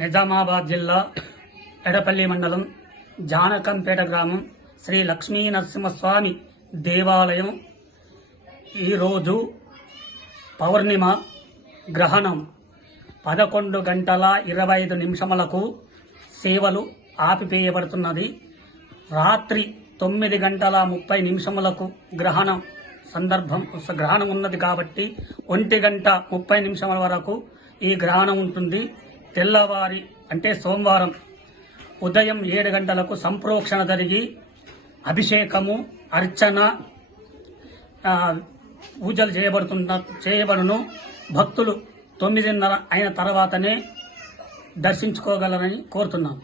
నిజామాబాద్ జిల్లా ఎడపల్లి మండలం జానకంపేట గ్రామం శ్రీ లక్ష్మీ నరసింహస్వామి దేవాలయం. ఈరోజు పౌర్ణిమ గ్రహణం. పదకొండు గంటల ఇరవై ఐదు నిమిషములకు సేవలు ఆపివేయబడుతున్నది. రాత్రి తొమ్మిది గంటల ముప్పై నిమిషములకు గ్రహణం సందర్భం గ్రహణం ఉన్నది కాబట్టి ఒంటి గంట ముప్పై నిమిషముల వరకు ఈ గ్రహణం ఉంటుంది. తెల్లవారి అంటే సోమవారం ఉదయం ఏడు గంటలకు సంప్రోక్షణ జరిగి అభిషేకము అర్చన పూజలు చేయబడుతున్న చేయబడును. భక్తులు తొమ్మిదిన్నర అయిన తర్వాతనే దర్శించుకోగలరని కోరుతున్నాను